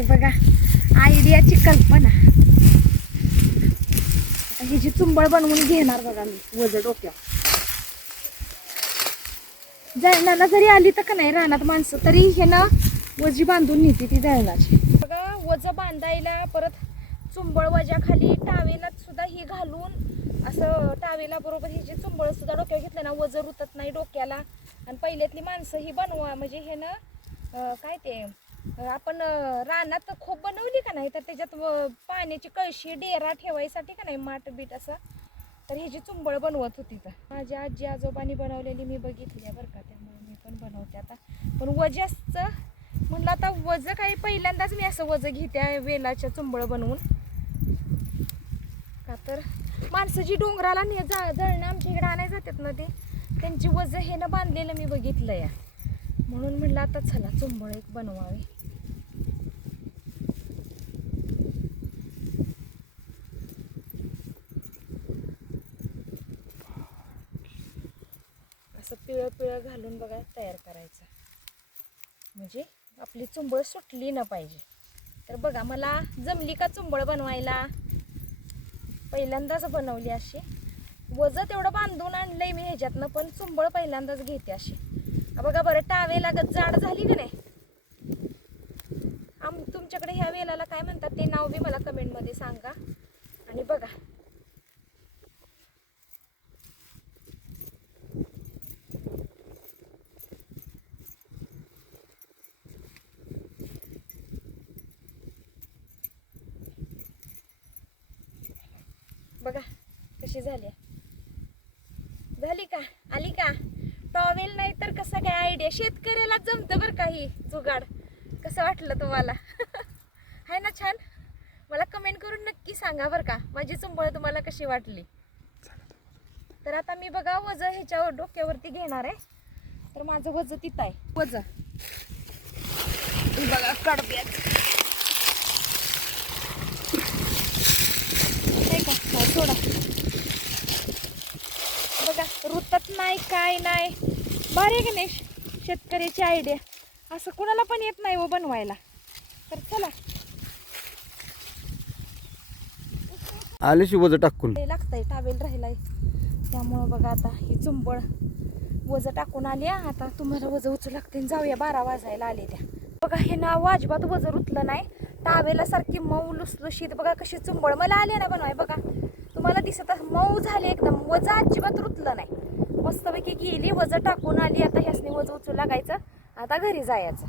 तर बघा आयडियाची कल्पना, ही जी चुंबळ बनवून घेणार बघा मी वज डोक्यावर. जळणाला जरी आली तर का नाही रानात माणसं तरी हे ना वजी बांधून नेते ती जळणाची. बघा वज बांधायला परत चुंबळ वजाखाली टावेलात सुद्धा ही घालून असं टावेला बरोबर ही जी चुंबळ सुद्धा डोक्यावर घेतलं ना वज रुतत नाही डोक्याला. आणि पहिल्यातली माणसं ही बनवा म्हणजे हे ना काय ते आपण रानात खोप बनवली का नाही तर त्याच्यात पाण्याची कळशी डेरा ठेवायसाठी का नाही माठ बीट असं तर ही जी चुंबळ बनवत होती तर माझ्या आजी आजोबांनी बनवलेली मी बघितली बरं का, त्यामुळे मी पण बनवते आता. पण वजाचं म्हणलं आता वज काही पहिल्यांदाच मी असं वज घेते वेलाच्या चुंबळ बनवून. का तर माणसं जी डोंगराला जळणं आमच्या इकडे आणायला जातात ना ते त्यांची वज हे ना बांधलेलं मी बघितलं या, म्हणून म्हणलं आता चला चुंबळ एक बनवावी. असं पिळं पिळं घालून बघा तयार करायचं म्हणजे आपली चुंबळ सुटली न पाहिजे. तर बघा मला जमली का चुंबळ बनवायला, पहिल्यांदाच बनवली अशी. वज तेवढं बांधून आणलंय मी ह्याच्यातनं पण चुंबळ पहिल्यांदाच घेते अशी. बघा बरं टावे लागत जाड झाली का नाही. तुमच्याकडे ह्या वेलाला काय म्हणतात ते नाव बी मला कमेंटमध्ये सांगा. आणि बघा बघा कशी झाली का, आली का. टॉवेल नाही तर कसं काय आयडिया शेतकऱ्याला जमतं बरं काही जुगाड. कसं वाटलं तुम्हाला आहे ना छान. मला कमेंट करून नक्की सांगा बरं का माझी चुंबळ तुम्हाला कशी वाटली. तर आता मी बघा वज ह्याच्यावर डोक्यावरती घेणार आहे. तर माझं वज तिथं आहे वज बघा कडब्यात का थोडा बघा रुतत नाही काय नाही. बरे का नाही शेतकऱ्याची आयडिया, असं कुणाला पण येत नाही व बनवायला. तर चला आले वज टाकून लागतंय टावेल राहिलाय त्यामुळं बघा आता ही चुंबळ वज टाकून आली. आता तुम्हाला वज उचलू लागते. जाऊया 12 वाजायला आले त्या. बघा हे नाव अजिबात वज रुतलं नाही. टावेला सारखी मऊ लुसलुशीत बघा कशी चुंबळ मला आली ना बनवाय. बघा तुम्हाला दिसत मऊ झाली एकदम, वज अजिबात रुतलं नाही. मस्तपैकी गेली वज टाकून आली. आता ह्यासनी वज उचलू लागायचं, आता घरी जायचं.